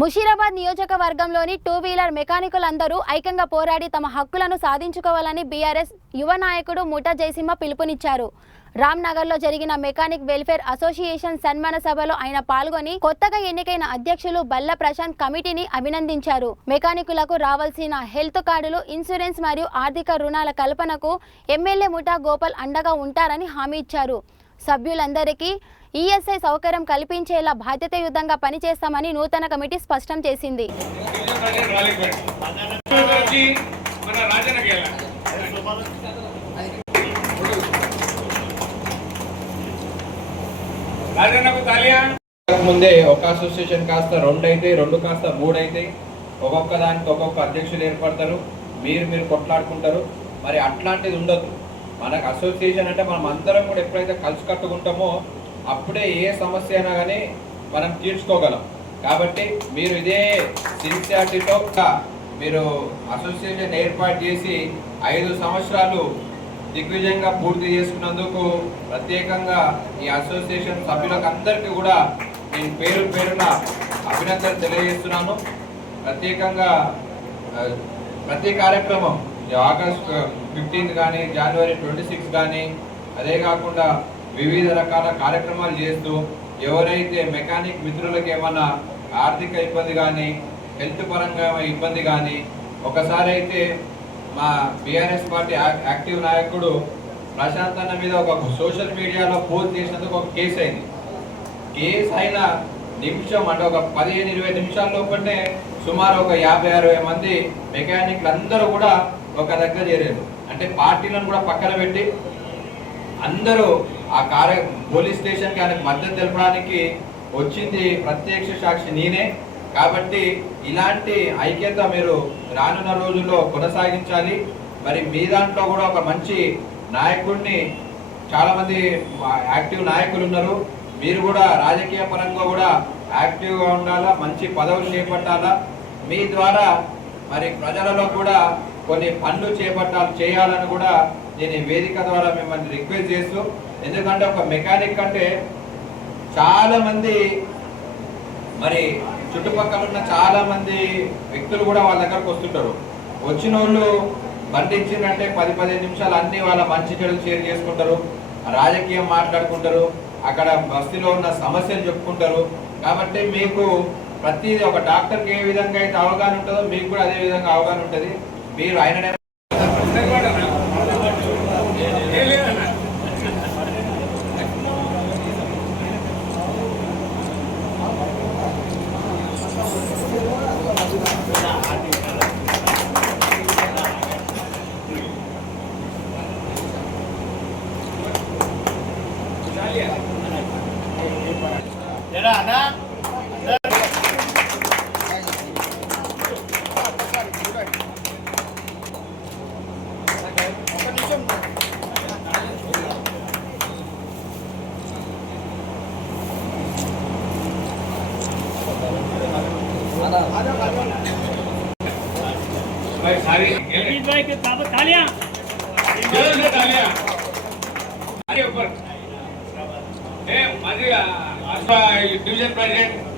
ముషీరాబాద్ నియోజకవర్గంలోని two wheeler మెకానికులందరూ ఐక్యంగా పోరాడి తమ హక్కులను సాధించుకోవాలని బీఆర్ఎస్ యువ నాయకుడు ముఠా జయసింహ పిలుపునిచ్చారు. రామ్నగర్లో జరిగిన మెకానిక్ వెల్ఫేర్ అసోసియేషన్ సన్మాన సభలో ఆయన పాల్గొని కొత్తగా ఎన్నికైన అధ్యక్షులు బల్ల ప్రశాంత్ కమిటీని అభినందించారు. మెకానికులకు రావాల్సిన హెల్త్ కార్డులు, ఇన్సూరెన్స్ మరియు ఆర్థిక రుణాల కల్పనకు ఎమ్మెల్యే ముఠా గోపాల్ అండగా ఉంటారని హామీ ఇచ్చారు. సభ్యులందరికీ ఈఎస్ఐ సౌకర్యం కల్పించేలా బాధ్యతాయుతంగా పనిచేస్తామని నూతన కమిటీ స్పష్టం చేసింది. ముందే ఒక అసోసియేషన్ కాస్త 2 అయితే 2 కాస్త 3 అయితే ఒక్కొక్క దానికి ఒక్కొక్క అధ్యక్షులు ఏర్పడతారు. మీరు కొట్లాడుకుంటారు. మరి అట్లాంటిది ఉండదు. మనకు అసోసియేషన్ అంటే మనం అందరం కూడా ఎప్పుడైతే కలిసి కట్టుకుంటామో అప్పుడే ఏ సమస్య అయినా కానీ మనం తీర్చుకోగలం. కాబట్టి మీరు ఇదే సిన్సియారిటీతో మీరు అసోసియేషన్ ఏర్పాటు చేసి 5 సంవత్సరాలు దిగ్విజయంగా పూర్తి చేసుకున్నందుకు ప్రత్యేకంగా ఈ అసోసియేషన్ సభ్యులకు అందరికీ కూడా నేను పేరున అభినందనలు తెలియజేస్తున్నాను. ప్రత్యేకంగా ప్రతి కార్యక్రమం ఆగస్ట్ 15 కానీ జనవరి 26 కానీ అదే కాకుండా వివిధ రకాల కార్యక్రమాలు చేస్తూ ఎవరైతే మెకానిక్ మిత్రులకు ఏమన్నా ఆర్థిక ఇబ్బంది కానీ హెల్త్ పరంగా ఇబ్బంది కానీ ఒకసారి అయితే మా బీఆర్ఎస్ పార్టీ యాక్టివ్ నాయకుడు ప్రశాంత్ అన్న మీద ఒక సోషల్ మీడియాలో పోస్ట్ చేసినందుకు ఒక కేసు అయింది. కేసు అయిన నిమిషం అంటే ఒక 15-20 నిమిషాల లోపలనే సుమారు ఒక 50-60 మంది మెకానిక్లు అందరూ కూడా ఒక దగ్గర చేరారు. అంటే పార్టీలను కూడా పక్కన పెట్టి అందరూ ఆ పోలీస్ స్టేషన్కి ఆయనకు మద్దతు తెలపడానికి వచ్చింది ప్రత్యక్ష సాక్షి నేనే. కాబట్టి ఇలాంటి ఐక్యత మీరు రానున్న రోజుల్లో కొనసాగించాలి. మరి మీ దాంట్లో కూడా ఒక మంచి నాయకుడిని, చాలామంది యాక్టివ్ నాయకులు ఉన్నారు. మీరు కూడా రాజకీయ పరంగా కూడా యాక్టివ్గా ఉండాలా, మంచి పదవులు చేపట్టాలా. మీ ద్వారా మరి ప్రజలలో కూడా కొన్ని పనులు చేయాలని కూడా నేను ఈ వేదిక ద్వారా మిమ్మల్ని రిక్వెస్ట్ చేస్తూ, ఎందుకంటే ఒక మెకానిక్ అంటే చాలా మంది మరి చుట్టుపక్కల ఉన్న చాలా మంది వ్యక్తులు కూడా వాళ్ళ దగ్గరకు వస్తుంటారు. వచ్చిన వాళ్ళు బండి ఇచ్చిందంటే 10-15 నిమిషాలు అన్ని వాళ్ళ మంచి చెడులు షేర్ చేసుకుంటారు, రాజకీయం మాట్లాడుకుంటారు, అక్కడ బస్తీలో ఉన్న సమస్యలు చెప్పుకుంటారు. కాబట్టి మీకు ప్రతిదీ ఒక డాక్టర్కి ఏ విధంగా అయితే అవగాహన ఉంటుందో మీకు కూడా అదే విధంగా అవగాహన ఉంటుంది. మీరు ఆయన डिवीजन प्रेसिडेंट